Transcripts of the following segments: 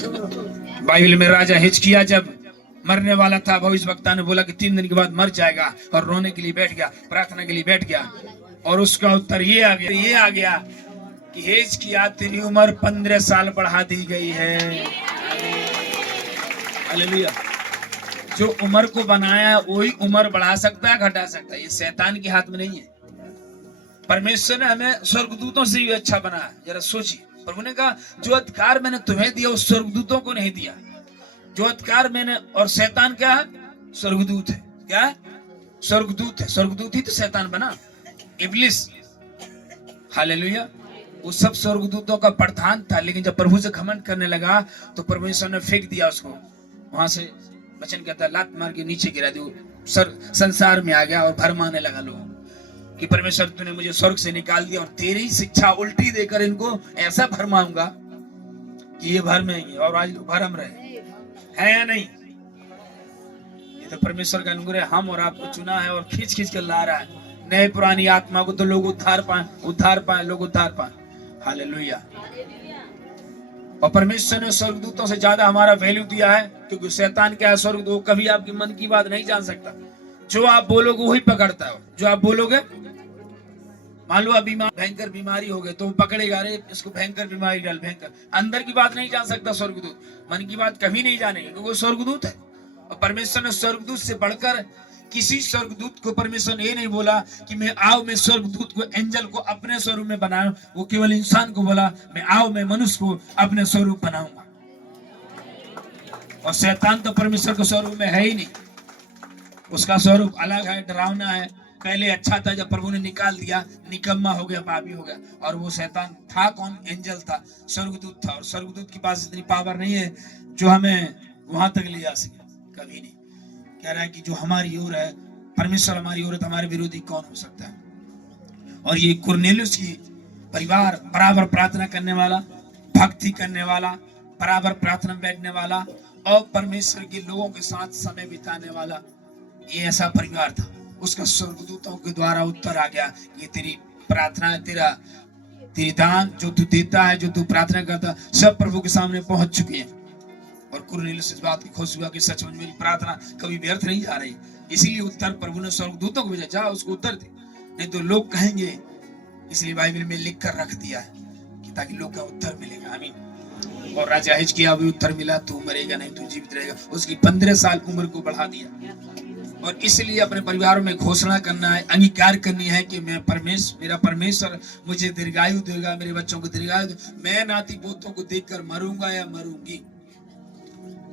Bible में राजा हिजकिय्याह जब मरने वाला था, भविष्यवक्ता ने बोला कि 3 दिन के बाद मर जाएगा, और रोने के लिए बैठ गया, प्रार्थना के लिए बैठ गया, और उसका उत्तर ये आ गया कि हिजकिय्याह तेरी उम्र 15 साल बढ़ा दी गई है। हालेलुया। जो उम्र को बनाया वही उम्र बढ़ा सकता है, घटा सकता है, ये शैतान के हाथ में नहीं है। परमेश्वर ने हमें स्वर्गदूतों से भी अच्छा बनाया। जरा सोचिए, प्रभु ने कहा जो अधिकार मैंने तुम्हें दिया उस स्वर्गदूतों को नहीं दिया। जो अधिकार मैंने, और शैतान क्या है? स्वर्गदूत है। क्या है? स्वर्गदूत है। स्वर्गदूत ही तो शैतान बना, इब्लिस। हालेलुया। वो सब स्वर्गदूतों का प्रधान था, लेकिन जब प्रभु से घमंड करने लगा तो परमेश्वर ने फेंक दिया उसको। वहां से वचन कहता है लात मार के नीचे गिरा दिया, संसार में आ गया और भरमाने लगा लोगों कि परमेश्वर तूने मुझे स्वर्ग से निकाल दिया और तेरी शिक्षा उल्टी देकर इनको ऐसा भरमाऊंगा कि ये भर में ही है। और आज लोग भरम रहे हैं या नहीं? ये तो परमेश्वर का अनुग्रह, हम और आपको चुना है और खींच खींच कर ला रहा है नए पुरानी आत्मा को, तो लोग उद्धार पाए, लोग उद्धार पाए। हालेलुया। और परमेश्वर ने स्वर्गदूतों से ज्यादा हमारा वैल्यू दिया है, क्योंकि शैतान क्या है? स्वर्गदूत कभी आपकी मन की बात नहीं जान सकता। जो आप बोलोगे वही पकड़ता है। जो आप बोलोगे, मान लो अभी भयंकर बीमारी हो गई तो वो पकड़ेगा, अरे इसको भयंकर बीमारी डाल, भयंकर। अंदर की बात नहीं जान सकता स्वर्गदूत, मन की बात कभी नहीं जानेगा, क्योंकि वो स्वर्गदूत है। और परमेश्वर ने स्वर्गदूत से बढ़कर किसी स्वर्गदूत को परमेश्वर ने ये नहीं बोला कि मैं स्वर्गदूत को, एंजल को अपने स्वरूप में बनाऊं। वो केवल इंसान को बोला मैं मनुष्य को अपने स्वरूप बनाऊंगा। और शैतान तो परमेश्वर के स्वरूप में है ही नहीं, उसका स्वरूप अलग है, डरावना है। पहले अच्छा था, जब प्रभु ने निकाल दिया निकम्मा हो गया, पापी हो गया। और वो शैतान था कौन? एंजल था, स्वर्गदूत था। और स्वर्गदूत के पास इतनी पावर नहीं है जो हमें वहां तक ले जा सके, कभी नहीं। कह रहा है कि जो हमारी ओर है, परमेश्वर हमारी ओर है, तो हमारे विरोधी कौन हो सकता है? और ये कुरनेलियुस की परिवार, बराबर प्रार्थना करने वाला, भक्ति करने वाला, बराबर प्रार्थना में बैठने वाला और परमेश्वर के लोगों के साथ समय बिताने वाला, ये ऐसा परिवार था। उसका स्वर्गदूतों के द्वारा उत्तर आ गया, ये तेरी प्रार्थना है, तेरी दान जो तू देता है, जो तू प्रार्थना करता, सब प्रभु के सामने पहुंच चुके हैं। और कुरनेलियुस इस बात की खुश हुआ कि सच में मेरी प्रार्थना कभी व्यर्थ नहीं जा रही। इसीलिए उत्तर प्रभु ने स्वर्गदूतों को भेजा, जा उसको उत्तर दे, नहीं तो लोग कहेंगे। इसलिए बाइबल में लिख कर रख दिया है कि ताकि लोग का उत्तर मिलेगा। आमीन। और राजा हिजकिय्याह भी उत्तर मिला, तू मरेगा नहीं, तू जीवित रहेगा। उसकी 15 साल उम्र को बढ़ा दिया। और इसलिए अपने परिवारों में घोषणा करना है, अंगीकार करनी है कि मेरा परमेश्वर मुझे दीर्घायु देगा, मेरे बच्चों को दीर्घायु देगा। मैं नाती पोतों को देखकर मरूंगा या मरूंगी।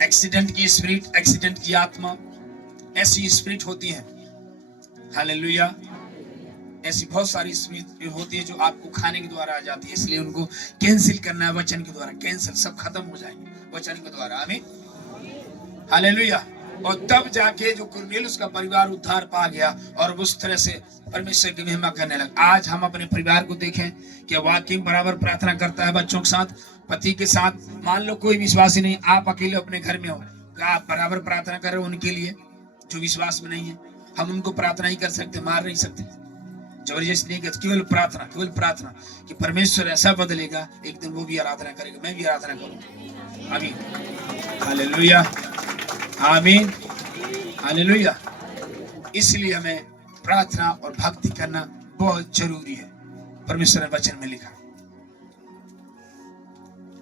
एक्सीडेंट की स्पिरिट, एक्सीडेंट की आत्मा, ऐसी स्पिरिट होती है। हालेलुया। ऐसी बहुत सारी स्पिरिट होती है जो आपको खाने के द्वारा आ जाती है, इसलिए उनको कैंसिल करना है वचन के द्वारा। कैंसिल, सब खत्म हो जाएंगे वचन के द्वारा। आमीन। हालेलुया। और तब जाके जो कुरनेलियुस का परिवार उद्धार पा गया और उस तरह से परमेश्वर की महिमा करने लगा। आज हम अपने परिवार को देखें, क्या वाकई बराबर प्रार्थना करता है बच्चों के साथ, पति के साथ? मान लो कोई विश्वासी नहीं, आप अकेले अपने घर में हो, क्या आप बराबर प्रार्थना कर रहे हो उनके लिए जो विश्वास में नहीं है? हम उनको प्रार्थना ही कर सकते, मार नहीं सकते, जबरदस्ती नहीं कर। केवल प्रार्थना कि परमेश्वर ऐसा बदलेगा, एक दिन वो भी आराधना करेगा, मैं भी आराधना करूंगा। आमीन। हालेलुया। आमीन। हालेलुया। इसलिए हमें प्रार्थना और भक्ति करना बहुत जरूरी है, परमेश्वर ने वचन में लिखा।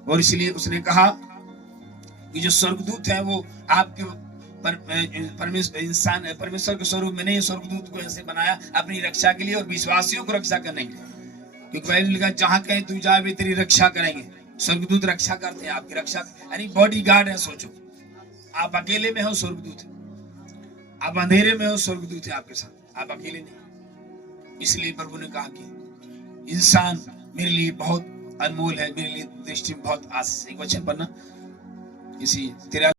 और इसलिए उसने कहा कि जो स्वर्गदूत है वो आपके परमेश्वर के स्वरूप में नहीं, स्वर्गदूत को ऐसे बनाया अपनी रक्षा के लिए और विश्वासियों को रक्षा करने के लिए। क्योंकि बाइबल लिखा जहां कहीं तू जाए वे तेरी रक्षा करेंगे। स्वर्गदूत रक्षा करते हैं आपकी रक्षा, यानी बॉडी गार्ड है। सोचो, आप अकेले में हो, स्वर्गदूत है। आप अंधेरे में हो, स्वर्गदूत है आपके साथ, आप अकेले नहीं। इसलिए प्रभु ने कहा कि इंसान मेरे लिए बहुत अनमोल है, मेरे लिए दृष्टि में बहुत आशीष है। वचन पढ़ना, इसी तेरा